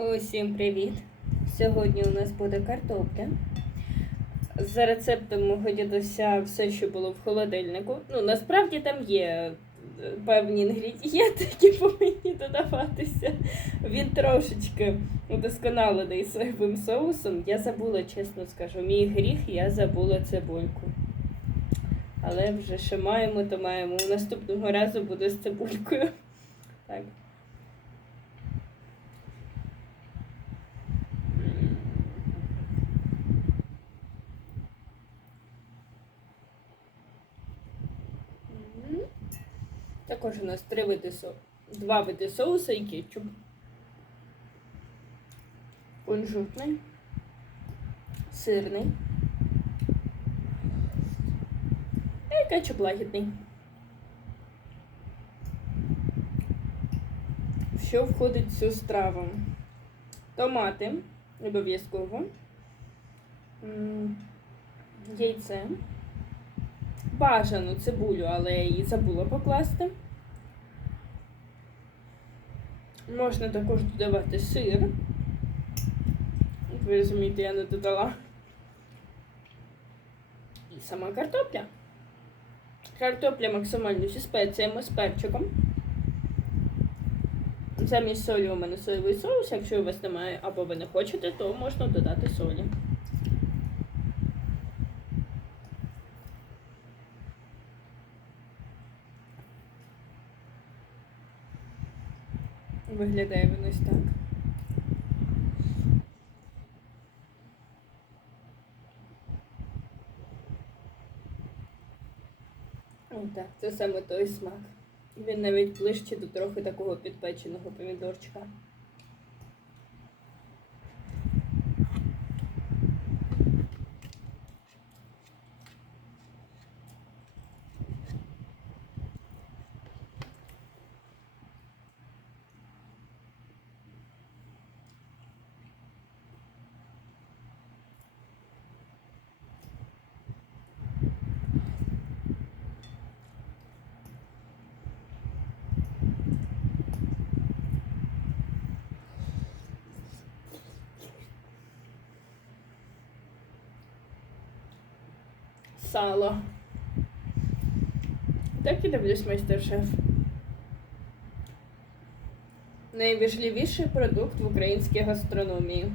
Усім привіт! Сьогодні у нас буде картопля. За рецептом мого дідуся все, що було в холодильнику. Ну, насправді там є е, певні інгредієнти, які повинні додаватися. Він трошечки удосконалений соєвим соусом. Я забула, чесно скажу, мій гріх, я забула цибульку. Але вже що маємо, то маємо. Наступного разу буде з цибулькою. Так. Також у нас три види со... два види соуса і кетчуп. Кунжутний, сирний. І кетчуп лагідний. Що входить в цю страву? Томати обов'язково. Яйце. Бажану цибулю, але її забула покласти. Можна також додавати сир. Як ви розумієте, я не додала. І сама картопля. Картопля максимально зі спеціями, з перчиком. Замість солі у мене соєвий соус. Якщо у вас немає або ви не хочете, то можна додати солі. Виглядає він ось так. О, так, це саме той смак. Він навіть ближче до трохи такого підпеченого помідорчика. Сало. Так і дивлюсь майстер-шеф. Найважливіший продукт в українській гастрономії.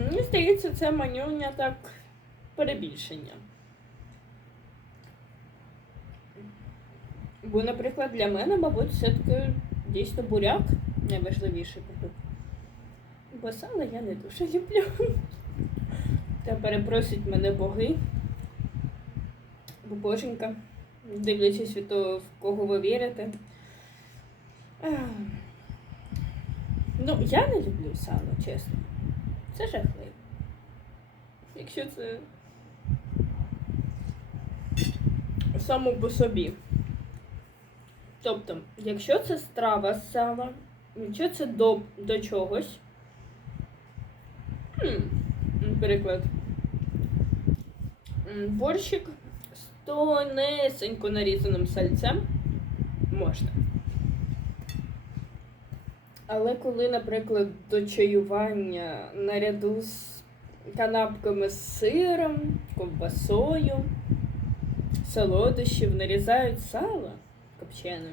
Мені здається, це манюня так перебільшення. Бо, наприклад, для мене, мабуть, все-таки дійсно буряк найважливіший продукт. Бо сало я не дуже люблю. Та перепросять мене боги. Бо боженька, дивлячись від того, в кого ви вірите. Ну, я не люблю сало, чесно. Це жахливо. Якщо це само по собі. Тобто, якщо це страва з сала, якщо це до, до чогось, хм, наприклад, борщик тонесенько нарізаним сальцем можна. Але коли, наприклад, до чаювання наряду з канапками з сиром, ковбасою, солодощів нарізають сало копчене,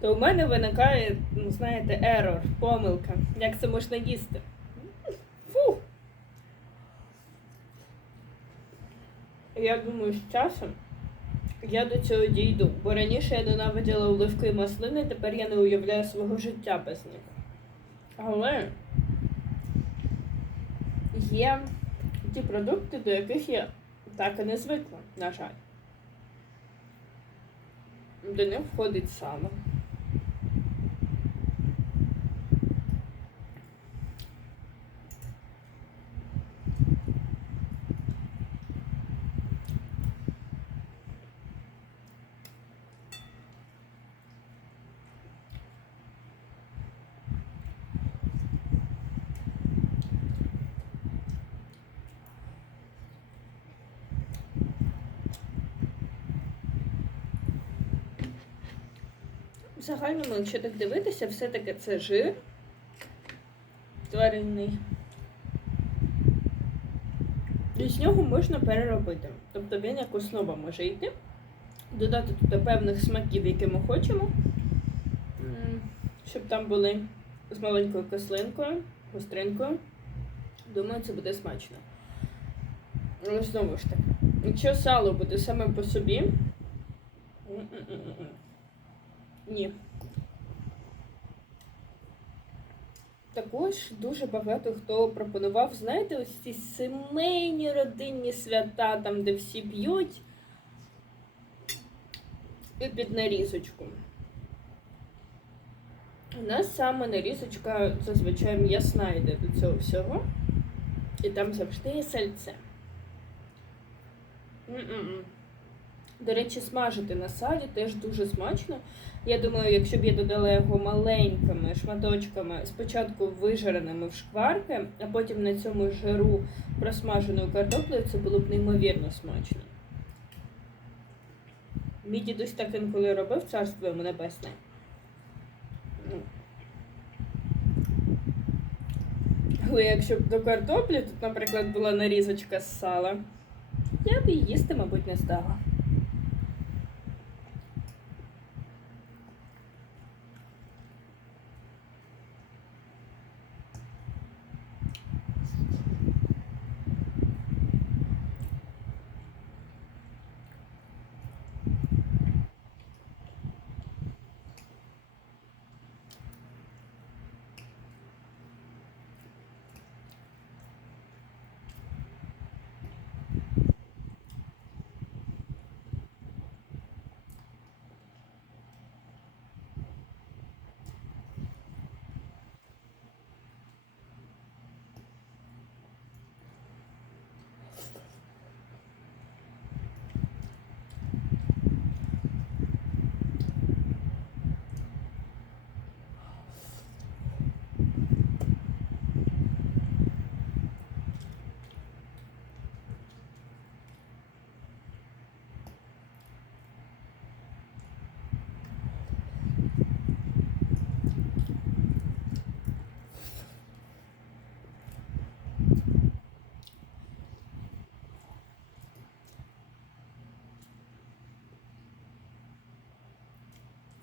то у мене виникає, ну знаєте, ерор, помилка. Як це можна їсти? Я думаю, з часом я до цього дійду, бо раніше я ненавиділа оливки і маслини, тепер я не уявляю свого життя без них. Але є ті продукти, до яких я так і не звикла, на жаль. До них входить сало. В загальному, якщо так дивитися, все-таки це жир, тваринний. І з нього можна переробити. Тобто він як основа може йти. Додати туди певних смаків, які ми хочемо. Щоб там були з маленькою кислинкою, гостринкою. Думаю, це буде смачно. Але знову ж таки, якщо сало буде саме по собі. Ні. Також дуже багато хто пропонував, знаєте, ось ці сімейні родинні свята, там, де всі п'ють, і під нарізочку. У нас саме нарізочка зазвичай м'ясна йде до цього всього. І там завжди є сальце. М-м-м. До речі, смажити на салі теж дуже смачно. Я думаю, якщо б я додала його маленькими шматочками, спочатку вижареними в шкварки, а потім на цьому жиру просмаженою картоплею, це було б неймовірно смачно. Мій дідусь так інколи робив царство йому небесне. Але якщо б до картоплі тут, наприклад, була нарізочка з сала, я б її їсти, мабуть, не стала.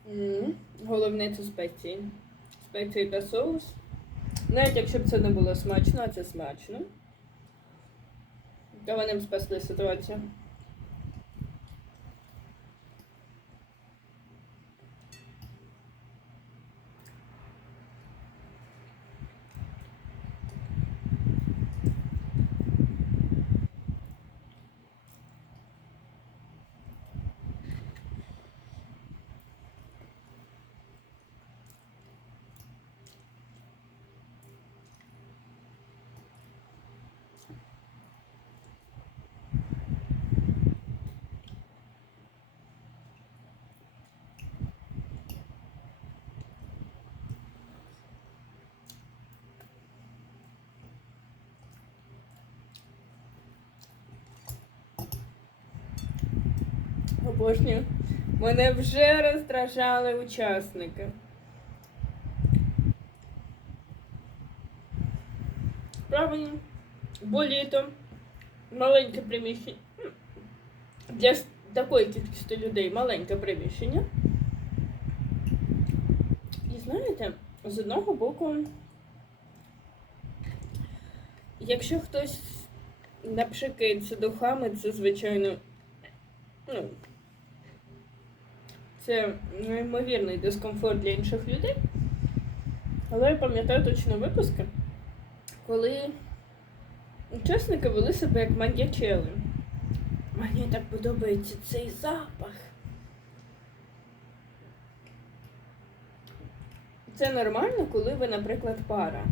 М, Головне це спеції. Спеції та соус. Навіть якщо б це не було смачно, а це смачно. То вони б спасли ситуацію. Обожнюю. Мене вже роздражали учасники. Правильно. Бо літо. Маленьке приміщення. Для такої кількості людей маленьке приміщення. І знаєте, з одного боку, якщо хтось напшикається духами, це звичайно. Ну, це неймовірний дискомфорт для інших людей. Але я пам'ятаю точно випуски, коли учасники вели себе як маньячели. Мені так подобається цей запах. Це нормально, коли ви, наприклад, пара.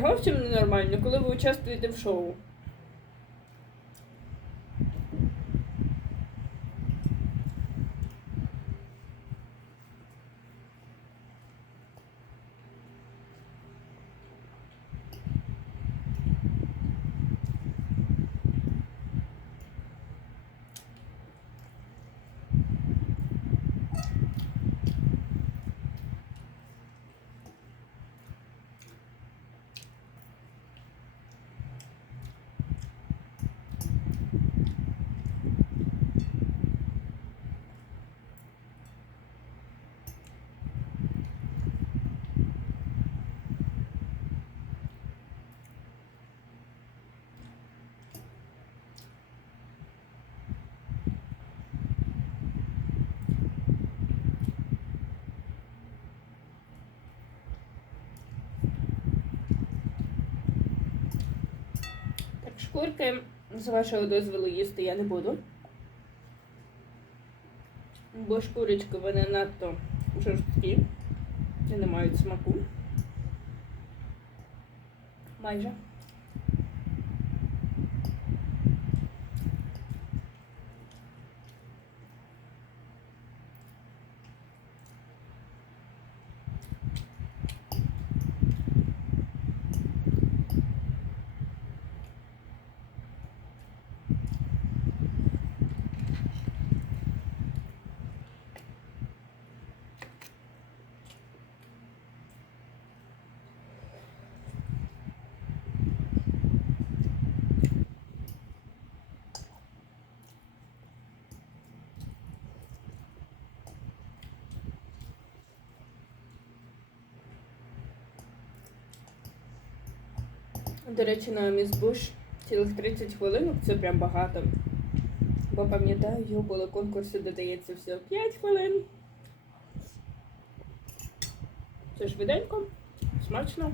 Зовсім ненормально, коли ви участвуєте в шоу. Шкурки, з вашого дозволу, їсти я не буду. Бо шкурочки вони надто жорсткі і не мають смаку. Майже. До речі, на мізбуш цілих 30 хвилин це прям багато. Бо пам'ятаю, його були конкурси, додається всього 5 хвилин. Це швиденько, смачно.